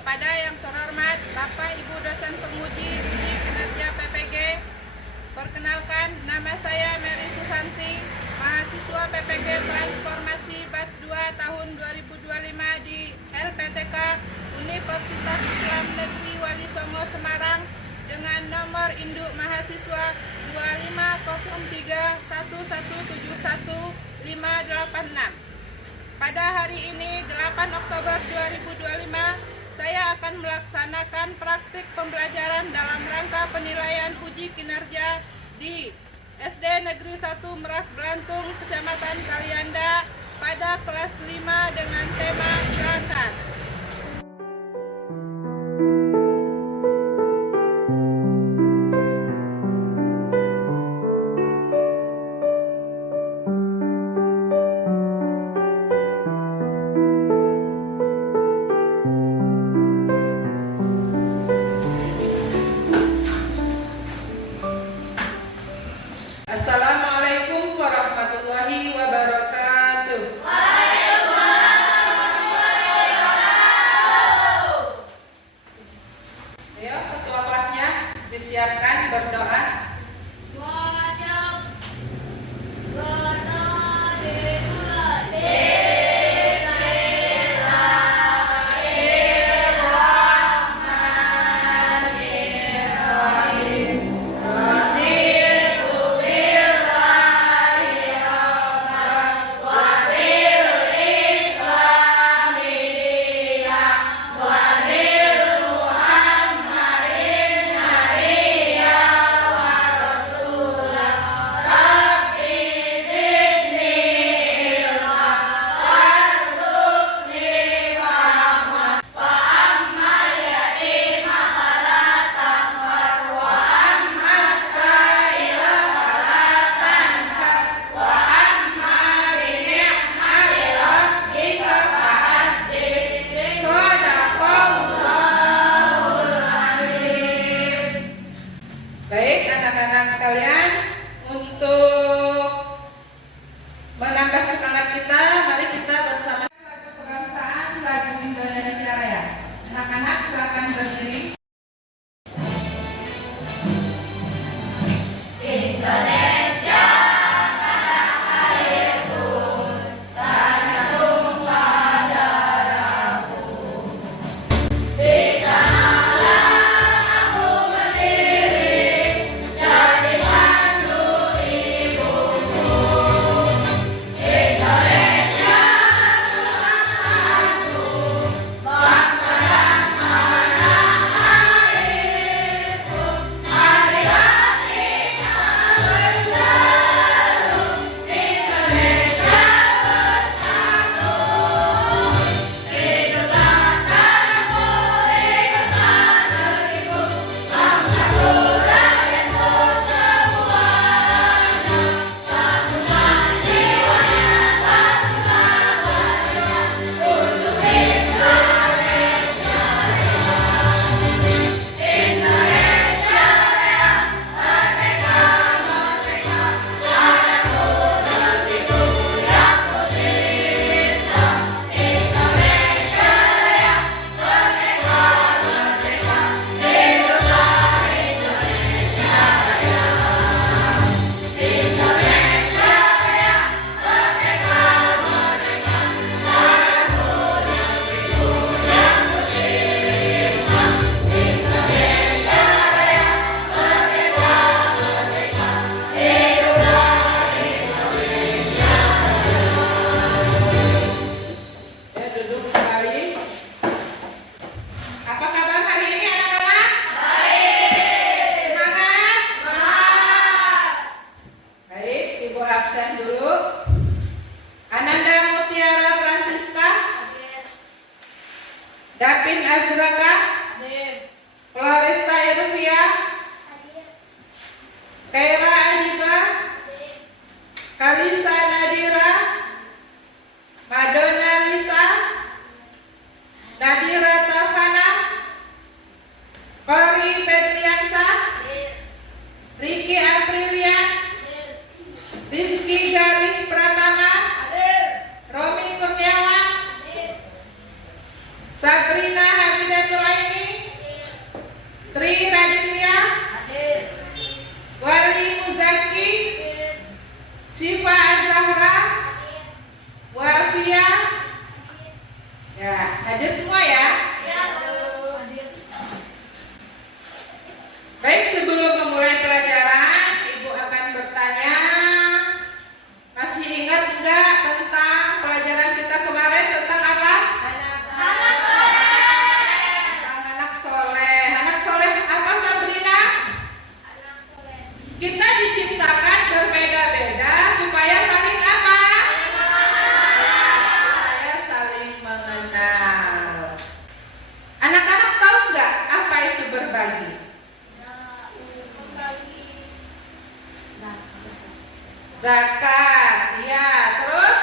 Kepada yang terhormat Bapak Ibu dosen penguji uji kinerja PPG, perkenalkan nama saya Mary Susanti, mahasiswa PPG Transformasi BAT 2 tahun 2025 di LPTK Universitas Islam Negeri Wali Songo Semarang dengan nomor induk mahasiswa 2503117158. Pada hari ini 8 Oktober 2025 saya akan melaksanakan praktik pembelajaran dalam rangka penilaian uji kinerja di SD Negeri 1 Merak Belantung, Kecamatan Kalianda pada kelas 5 dengan tema berangkat. Assalamualaikum warahmatullahi wabarakatuh. Waalaikumsalam warahmatullahi wabarakatuh. Ayo, ketua kelasnya disiapkan berdoa. Baik anak-anak sekalian, untuk menambah semangat kita, mari kita bersama lagu kebangsaan, lagu Indonesia Raya. Anak-anak silakan berdiri. Indonesia tanah airku, tanah tumpah darahku. Di sanalah aku berdiri, jadi mantu ibuku. Indonesia Tuhanku, bangsa dan tanah airku. Hari-hari bersatu, Indonesia bersatu. Hiduplah tanahku, hiduplah negeriku, bangsaku, rakyatku semuanya. Satukan jiwanya, satukan badannya, untuk Indonesia Raya. Indonesia Raya, merdeka, merdeka, tanahku, negeriku yang ku cinta. Indonesia Raya, merdeka, merdeka, hiduplah Indonesia Raya. Indonesia Raya, merdeka, merdeka, tanahku, negeriku yang ku cinta. Indonesia Raya, merdeka, merdeka, hiduplah Indonesia Raya. Ya, duduk kembali. Apa kabar hari ini anak-anak? Baik. Semangat? Semangat. Baik, Ibu absen dulu. Ananda Mutiara Francisca, Dapin Azraka, Floresta Irvia, Kaira Adiba, Kalisa Nadira, Madonna Lisa, Nadira Tafana, Kori Petriansa, Riki Aprilia, Rizky Garing Pratama, Romi Kurniawan, Sabrina Habidatul berbagi? Zakat, ya. Terus?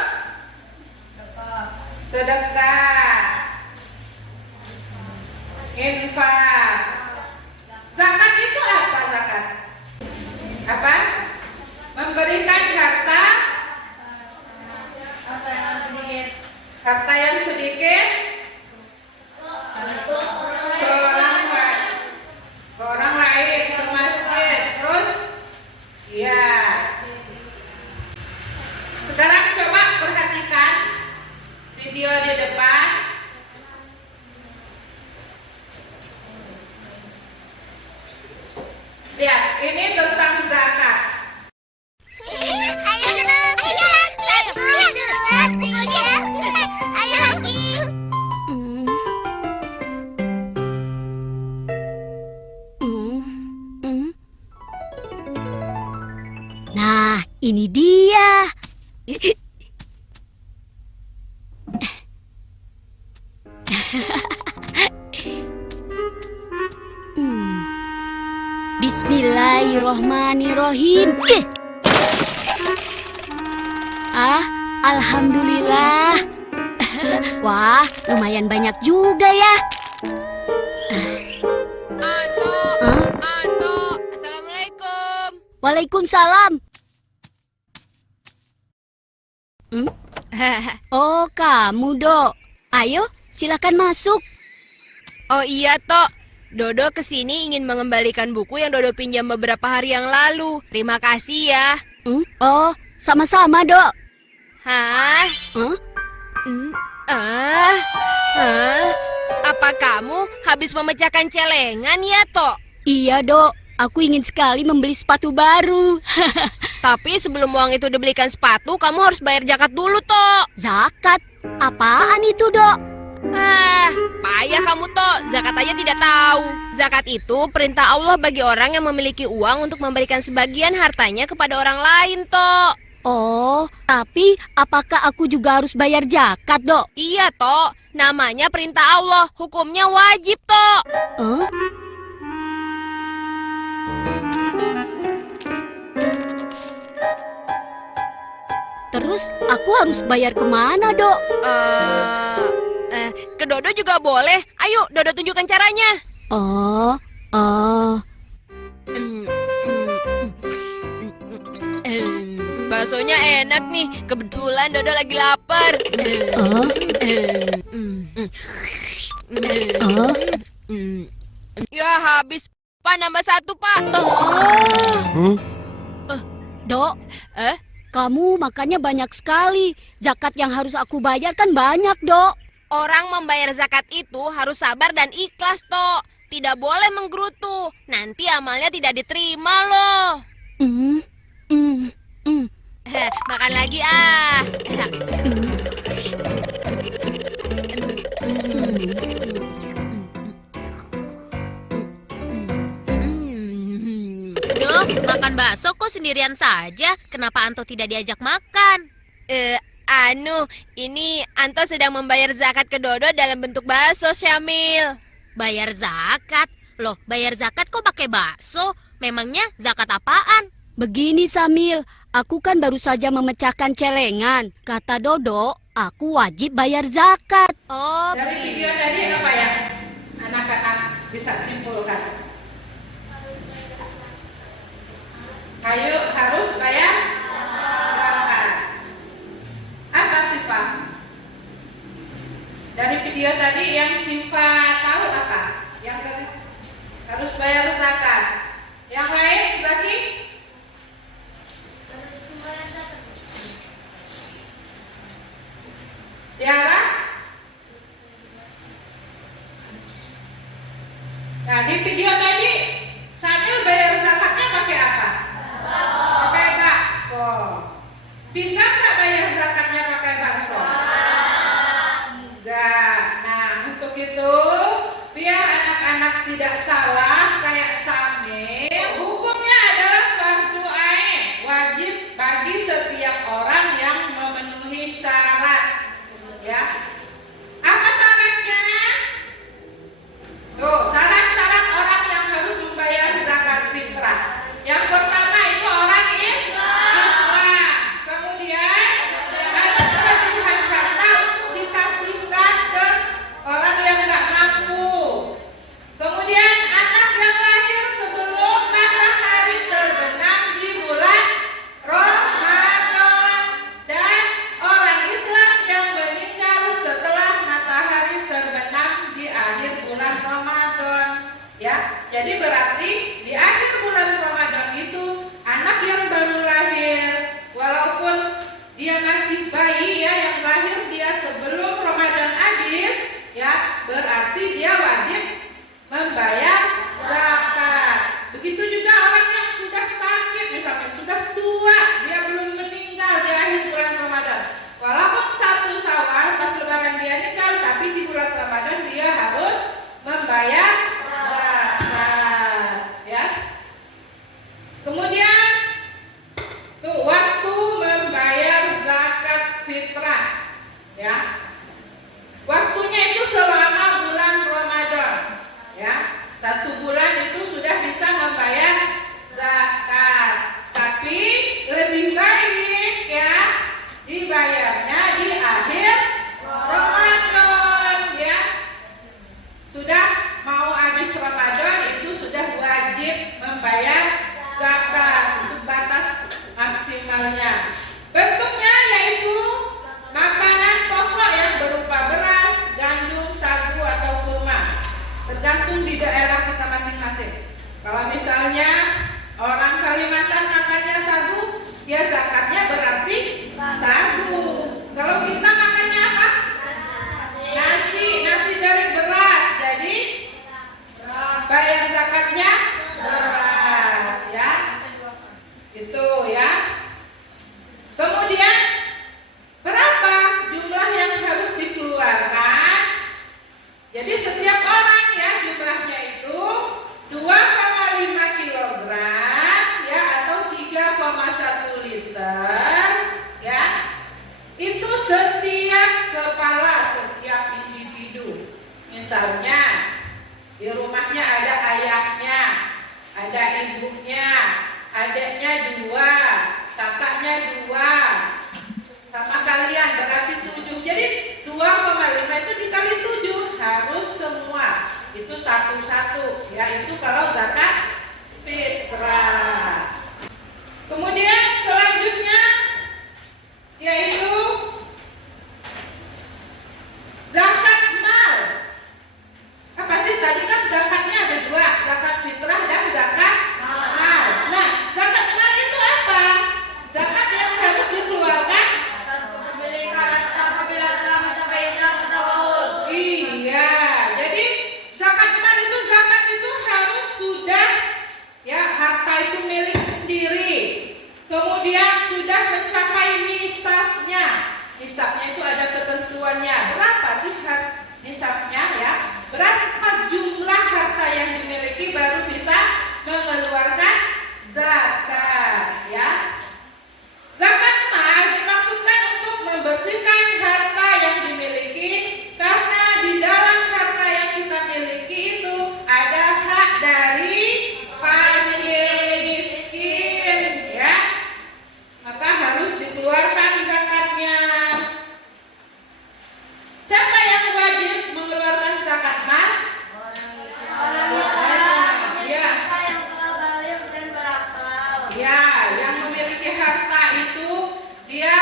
Sedekah, infak. Zakat itu apa zakat? Apa? Memberikan harta yang sedikit ke orang lain, ke masjid. Terus? Ya. Sekarang coba perhatikan video di depan. Lihat, ini tentang zakat. Nah, ini dia. Bismillahirrohmanirrohim. Alhamdulillah. Wah, lumayan banyak juga ya. Anto, assalamualaikum. Waalaikumsalam. Oh, kamu, Dok. Ayo, silakan masuk. Oh iya, Tok. Dodo kesini ingin mengembalikan buku yang Dodo pinjam beberapa hari yang lalu. Terima kasih ya. Oh, sama-sama, Dok. Hah? Apa kamu habis memecahkan celengan ya, Tok? Iya, Dok. Aku ingin sekali membeli sepatu baru. Tapi sebelum uang itu dibelikan sepatu, kamu harus bayar zakat dulu, Tok. Zakat? Apaan itu, Dok? Payah kamu, Tok. Zakat aja tidak tahu. Zakat itu perintah Allah bagi orang yang memiliki uang untuk memberikan sebagian hartanya kepada orang lain, Tok. Oh, tapi apakah aku juga harus bayar zakat, Dok? Iya, Tok. Namanya perintah Allah. Hukumnya wajib, Tok. Terus aku harus bayar kemana, Dok? Ke Dodo juga boleh. Ayo, Dodo tunjukkan caranya. Baksonya enak nih. Kebetulan Dodo lagi lapar. Ya habis. Pak, nambah satu, Pak. Dok, kamu makannya banyak sekali. Zakat yang harus aku bayar kan banyak, Dok. Orang membayar zakat itu harus sabar dan ikhlas, Tok. Tidak boleh menggerutu. Nanti amalnya tidak diterima loh. Makan lagi ah. Duh, makan bakso kok sendirian saja? Kenapa Anto tidak diajak makan? Ini Anto sedang membayar zakat ke Dodo dalam bentuk bakso, Syamil. Bayar zakat? Loh, bayar zakat kok pakai bakso? Memangnya zakat apaan? Begini, Samil. Aku kan baru saja memecahkan celengan. Kata Dodo, aku wajib bayar zakat. Oh, dari video tadi apa ya? Anak-anak bisa simpulkan. Ayo, harus bayar zakat. Apa Siva? Dari video tadi yang Siva tahu apa? Yang harus bayar zakat. Yang lain, Zaki? Tiara? Nah, di video tadi Samil bayar zakatnya pakai apa? Pakai bakso. Bisa nggak bayar zakatnya pakai bakso? Enggak. Nah, untuk itu biar anak-anak tidak salah kayak Samil, hukumnya adalah fardu ain, wajib bagi setiap orang yang memenuhi syarat. Ya. Apa syaratnya? Tuh, syarat-syarat orang ya. Jadi berarti di akhir bulan Ramadan itu anak yang baru lahir, walaupun dia masih bayi ya, yang lahir dia sebelum Ramadan habis ya, berarti dia wajib membayar zakat. Begitu juga orang yang sudah sakit, misalnya sudah tua, dia belum meninggal di akhir bulan Ramadan. Walaupun 1 Syawal pas lebaran dia meninggal, tapi di bulan Ramadan dia harus membayar zakat ya. Kemudian tuh waktu membayar zakat fitrah ya. Waktunya itu selama bulan Ramadan ya. 1 bulan itu sudah bisa membayar zakat. Tapi lebih baik ya dibayarnya di akhir Ramadan ya. Sudah mau habis Ramadan itu sudah wajib membayar zakat. Itu batas maksimalnya. Bentuknya yaitu makanan pokok yang berupa beras, gandum, sagu atau kurma. Tergantung di daerah kita masing-masing. Kalau misalnya orang Kalimantan makannya sagu, ya zakatnya berarti sagu. Kalau kita makannya apa? Nasi dari beras. Jadi bayar zakatnya beras ya. Itu ya. Kemudian berapa jumlah yang harus dikeluarkan? Jadi setiap orang ya jumlahnya itu 2,5 kilogram ya, atau 3,1 liter ya. Itu setiap kepala, setiap individu. Misalnya di rumahnya ada ayahnya, ada ibunya, adiknya 2, kakaknya 2, sama kalian berarti 7. Jadi 2,5 itu dikali 7 harus semua. Itu satu-satu ya, itu kalau zakat fitrah. Kemudian selanjutnya yaitu zakat mal. Apa sih tadi kan zakatnya ada 2, zakat fitrah dan zakat mal. Nah, zakat mal itu apa? Zakat yang harus dikeluarkan Kepemilikan apabila telah mencapai 1 tahun. iya. Jadi zakat mal itu, zakat itu harus sudah ya, harta itu milik sendiri. Kemudian sudah mencapai nisabnya. Nisabnya itu ada ketentuannya. Berapa sih nisabnya ya? Berapa jumlah harta yang dimiliki baru bisa mengeluarkan zakat ya. Zakat mal dimaksudkan untuk membersihkan harta yang dimiliki, karena di dalam harta yang kita miliki itu ada hak dari fakir miskin ya. Maka harus dikeluarkan zakatnya. Siapa yang wajib mengeluarkan zakat mal? Ya. Yang telah balik dan berakal. Ya, yang memiliki harta itu dia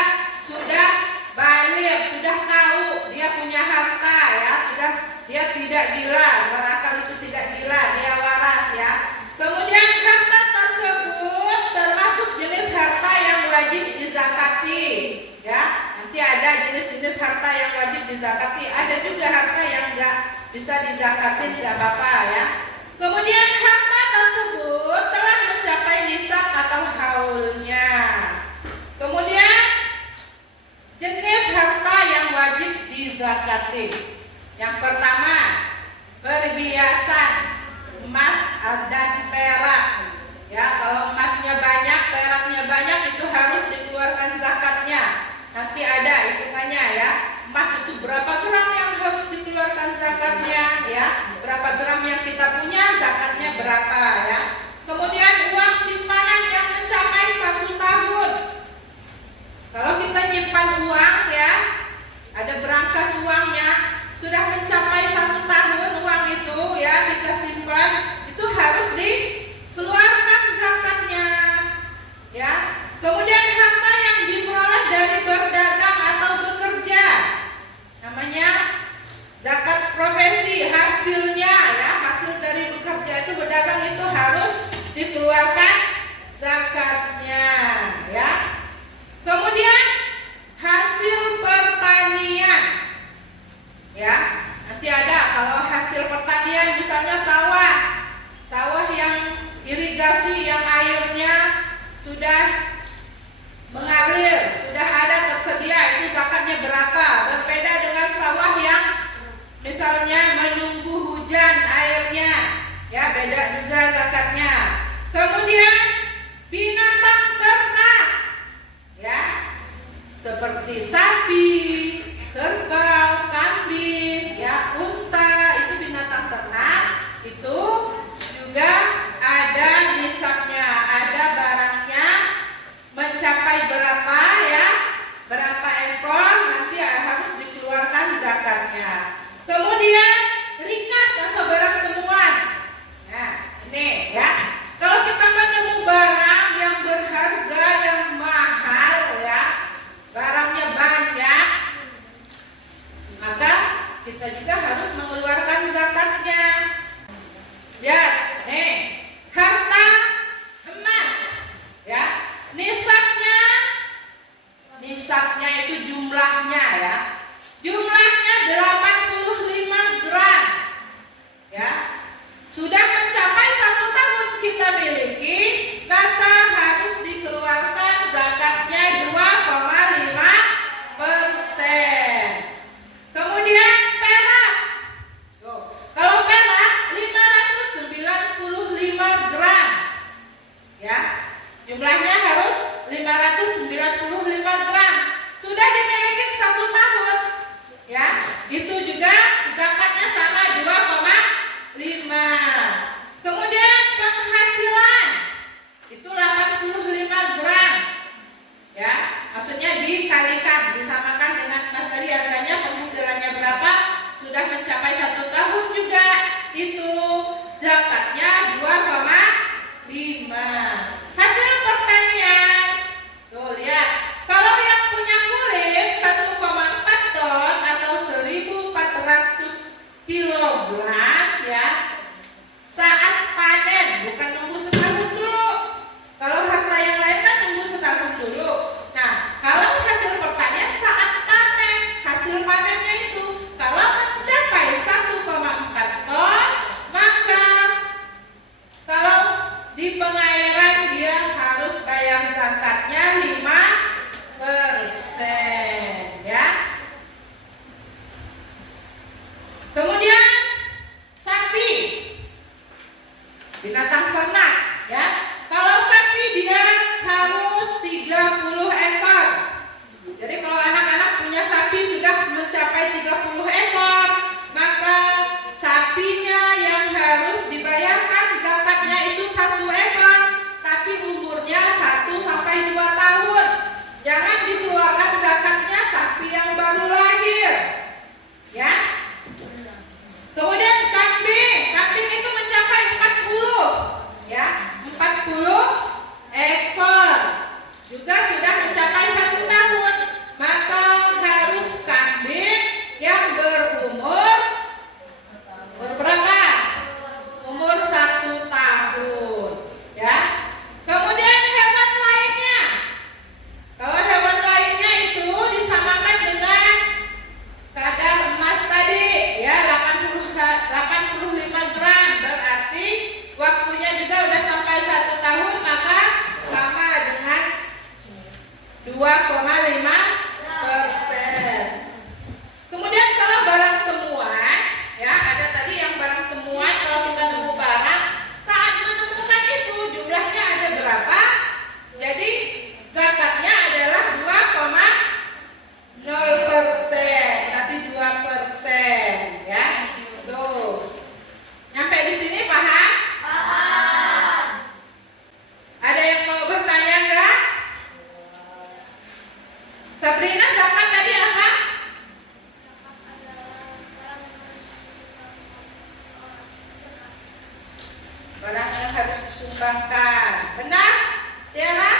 sudah balik, sudah tahu dia punya harta ya, sudah, dia tidak gila, berakal itu tidak gila, dia waras ya. Kemudian harta tersebut termasuk jenis harta yang wajib dizakati ya. Nanti ada jenis-jenis harta yang wajib dizakati, ada juga harta yang enggak bisa dizakati, tidak apa-apa ya. Kemudian harta tersebut telah mencapai nisab atau haulnya. Kemudian jenis harta yang wajib dizakati. Yang pertama, perhiasan emas dan perak. Ya, kalau emasnya banyak, peraknya banyak, itu harus dikeluarkan zakatnya. Nanti ada hitungannya ya. Emas itu berapa gram yang harus dikeluarkan zakatnya ya. Berapa gram yang kita punya, zakatnya berapa ya. Kemudian uang simpanan yang mencapai 1 tahun. Kalau kita nyimpan uang ya, ada berangkas uangnya, sudah mencapai 1 tahun uang itu ya, kita simpan, itu harus dikeluarkan zakatnya ya. Kemudian harta yang diperoleh dari berdagang atau bekerja, namanya zakat profesi, hasilnya ya, hasil dari bekerja itu harus dikeluarkan zakatnya, ya. Kemudian hasil pertanian, ya. Nanti ada kalau hasil pertanian misalnya sawah yang irigasi yang airnya sudah mengalir, sudah ada tersedia, itu zakatnya berapa? Berbeda dengan sawah yang misalnya menunggu hujan airnya, ya, beda juga zakatnya. Kemudian binatang ternak, ya, seperti sapi, kerbau, kambing, ya, unta, itu binatang ternak, itu juga ada nisabnya, ada barangnya mencapai berapa, ya, berapa ekor, nanti harus dikeluarkan zakatnya. Kemudian rikas atau barang temuan. Nah, ini, ya, kalau kita menemu barang yang berharga, yang mahal, ya, barangnya banyak, maka kita juga harus mengeluarkan zakatnya. Ya, nih, harta emas, ya, nisabnya itu jumlahnya, ya, jumlahnya 85 gram, ya, sudah mencapai 1 tahun kita miliki, maka harus dikeluarkan zakatnya 2,5%. Kemudian perak, tuh, kalau perak 595 gram, ya, jumlahnya harus 595 gram, sudah dimiliki 1 tahun, ya, itu juga zakatnya sama 2,5. Kemudian penghasilan itu 85 gram, ya, maksudnya dikalikan, disamakan dengan emas tadi, harganya penghasilannya berapa, sudah mencapai 1 tahun juga, itu zakatnya 2,5. Hasil pertanian, tuh lihat, kalau yang punya kulit 1,4 ton atau 1.400 kilogram, ya, saat panen, bukan nunggu setahun dulu. Kalau harta yang lain kan nunggu setahun dulu. Nah, kalau hasil pertanian saat panen, hasil panennya itu kalau mencapai 1,4 ton, maka kalau di pengairan dia harus bayar zakatnya 5%, ya. Kemudian sapi, binatang ternak, ya. Kalau sapi dia harus 30 ekor. Jadi kalau anak-anak punya sapi sudah mencapai 30 ekor, maka sapinya yang harus dibayarkan zakatnya itu 1 ekor, tapi umurnya 1 sampai 2 tahun. Jangan dikeluarkan zakatnya sapi yang baru lahir, ya. Kemudian kambing itu mencapai 40, ya, 40 ekor, juga sudah mencapai 1 tahun, maka harus kambing yang berumur berapa? Umur 1 tahun, ya. Kemudian hewan lainnya, kalau hewan lainnya itu disamakan dengan kadar emas tadi, ya, 85 gram, berarti waktunya juga udah sampai 1 tahun, maka sama dengan 2,5%. Kemudian kalau barang temuan, ya, ada tadi yang barang temuan, kalau kita nemu barang, saat menemukan itu jumlahnya ada berapa? Jadi zakatnya adalah 2,0%, nanti 2%, ya. Tuh. Nyampe di sini paham? Paham. Ada yang mau bertanya enggak? Sabrina, zakat tadi apa? Barang yang harus disumbangkan. Benar? Tiara?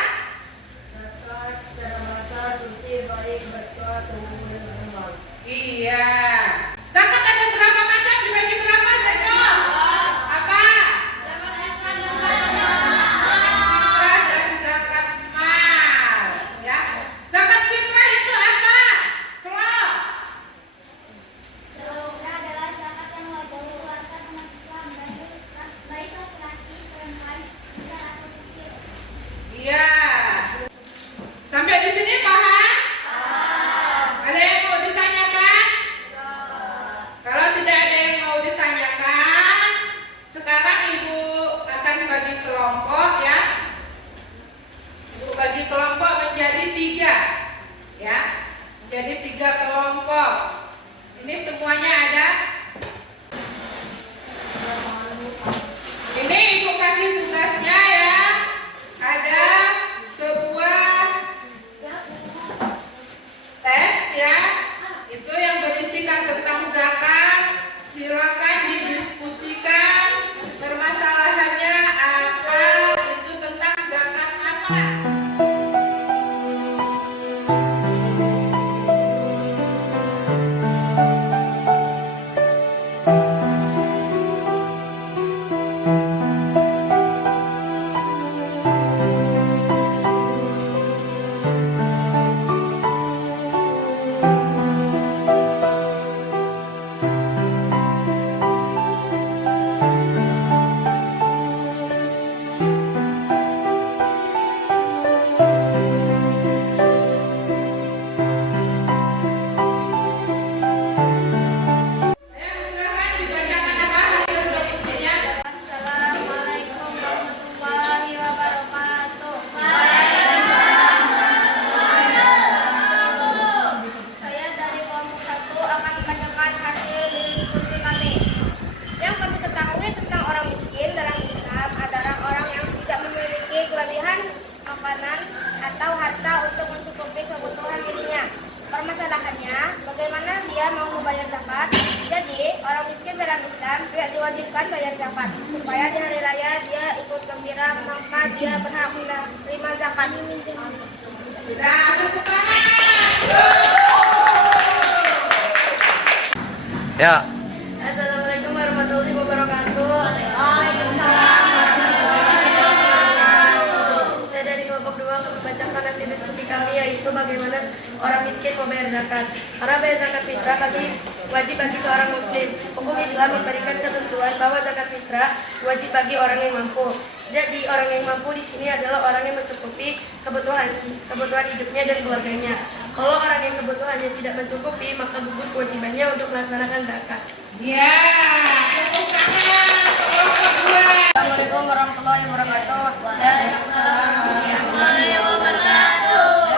Zakat dalam masa suci baik berkat umur. Iya. Zakat ada berapa macam? Dibagi berapa, Zeko? Apa? 8 ekor. kelompok ya. Ibu bagi kelompok menjadi 3 ya. Menjadi 3 kelompok. Ini semuanya ada. Ini ibu kasih tugasnya ya. Ada sebuah teks ya. Itu yang berisikan tentang zakat. Silakan didiskusikan permasalahannya apa, itu tentang zakat apa. Silakan dibacakan apa hasil diskusinya. Assalamualaikum warahmatullahi wabarakatuh. Saya dari kelompok 1 akan membacakan hasil diskusi kami. Yang kami ketahui tentang orang miskin dalam Islam adalah orang yang tidak memiliki kelebihan makanan atau harta untuk mencukupi kebutuhan dirinya. Permasalahannya, bagaimana dia mau membayar zakat? Jadi, orang miskin dalam Islam tidak diwajibkan bayar zakat. Supaya di hari raya dia ikut gembira, maka dia berhak menerima zakat. Nah, tepuk tangan. Ya, Assalamualaikum warahmatullahi wabarakatuh. Saya dari kelompok 2 akan membacakan hasil diskusi kami, yaitu bagaimana orang miskin membayar zakat. Karena bayar zakat fitrah wajib bagi seorang muslim. Hukum Islam memberikan ketentuan bahwa zakat fitrah wajib bagi orang yang mampu. Jadi orang yang mampu di sini adalah orang yang mencukupi kebutuhan hidupnya dan keluarganya. Kalau orang yang kebutuhannya tidak mencukupi, maka gugur kewajibannya untuk melaksanakan zakat. Ya, tepuk tangan. Kelompok 2. Assalamualaikum warahmatullahi wabarakatuh. Saya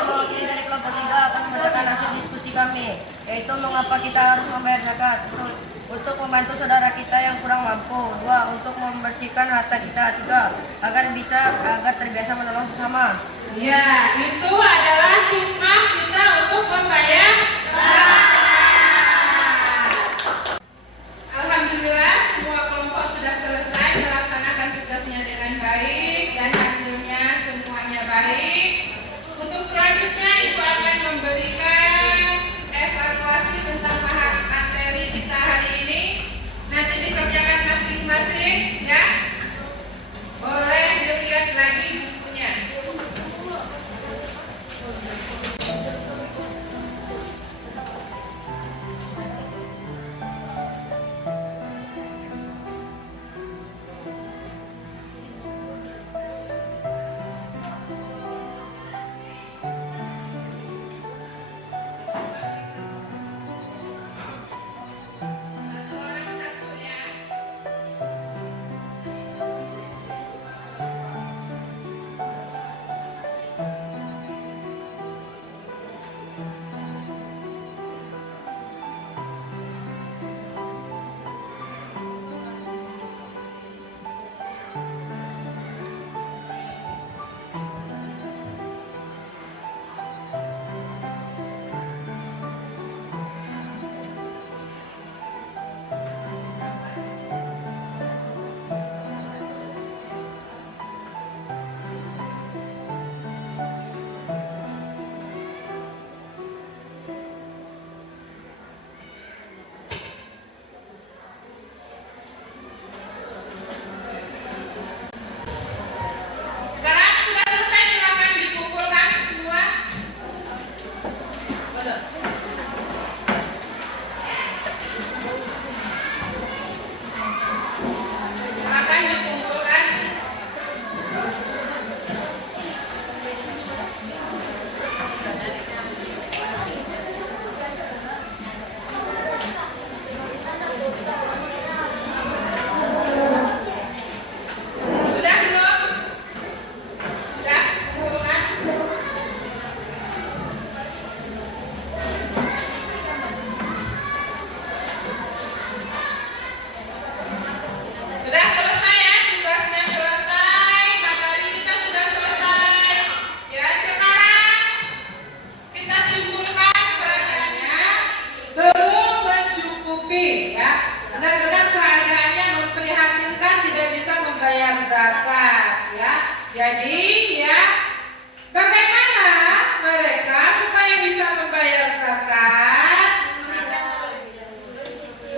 mewakili dari kelompok 3 akan membacakan hasil diskusi kami, yaitu mengapa kita harus membayar zakat. Untuk membantu saudara kita yang kurang mampu. 2. Untuk membersihkan harta kita. 3. Agar terbiasa menolong sesama. Ya, itu adalah hikmah kita untuk membayar zakat. Alhamdulillah, semua kelompok sudah selesai melaksanakan tugasnya dengan baik dan hasilnya semuanya baik. Untuk selanjutnya, Ibu akan memberikan evaluasi tentang materi kita hari ini. Nanti dikerjakan masing-masing, ya. Boleh dilihat lagi bukunya. zakat ya. Jadi ya, bagaimana mereka supaya bisa membayar zakat?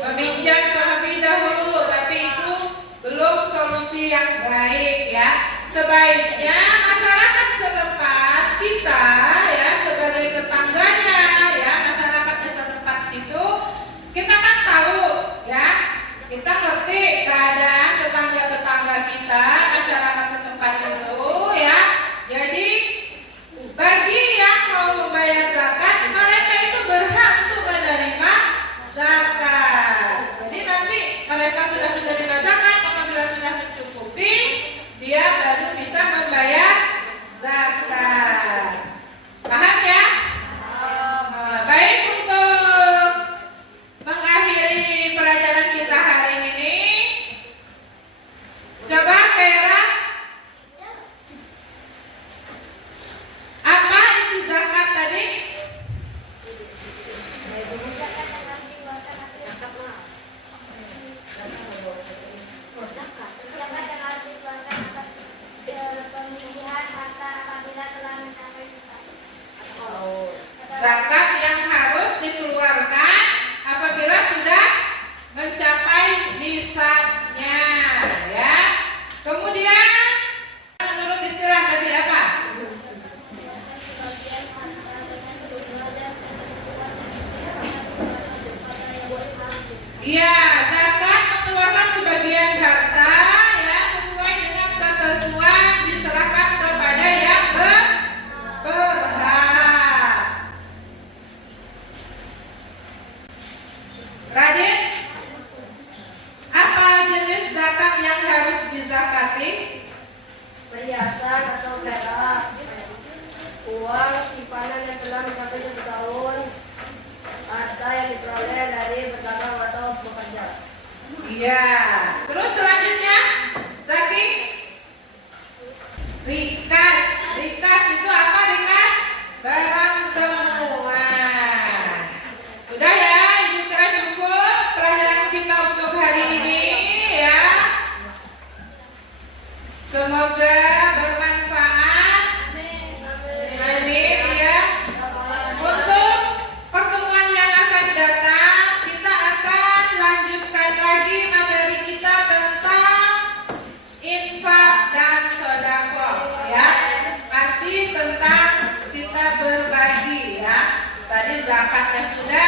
Meminjam terlebih dahulu, tapi itu belum solusi yang baik ya. Sebaiknya masyarakat setempat kita ya, sebagai tetangganya ya, masyarakat desa setempat situ, kita kan tahu ya, kita ngerti keadaan tetangga-tetangga kita, masyarakat setempat itu ya. Jadi bagi yang mau membayar zakat, mereka itu berhak untuk menerima zakat. Jadi nanti mereka sudah menerima zakat, apabila sudah mencukupi, dia baru bisa membayar zakat. Paham ya? Baik, untuk mengakhiri pelajaran kita hari ini, coba Vera, apa itu zakat tadi? Zakat yang harus dikeluarkan atas pemilihan harta apabila telah mencapai nisab. Zakat yang harus dikeluarkan apabila sudah mencapai nisabnya ya. Kemudian menurut istilah tadi apa? Iya, zakat mengeluarkan sebagian harta ya, sesuai dengan ketentuan, diserahkan kepada yang berhak. Radit, apa jenis zakat yang harus dizakati? Perhiasan atau perak, uang simpanan yang telah mencapai 1 tahun, harta yang diperoleh dari berdagang atau bekerja. Iya. Terus selanjutnya, Zaki? Rikas. Rikas itu apa, Rikas? Barang temuan. Sudah ya, Ibu kira cukup pelajaran kita untuk hari ini ya. Semoga bermanfaat. Amin ya. Untuk pertemuan yang akan datang, kita akan lanjutkan lagi materi kita tentang infak dan sedekah ya. Masih tentang kita berbagi ya. Tadi zakatnya sudah.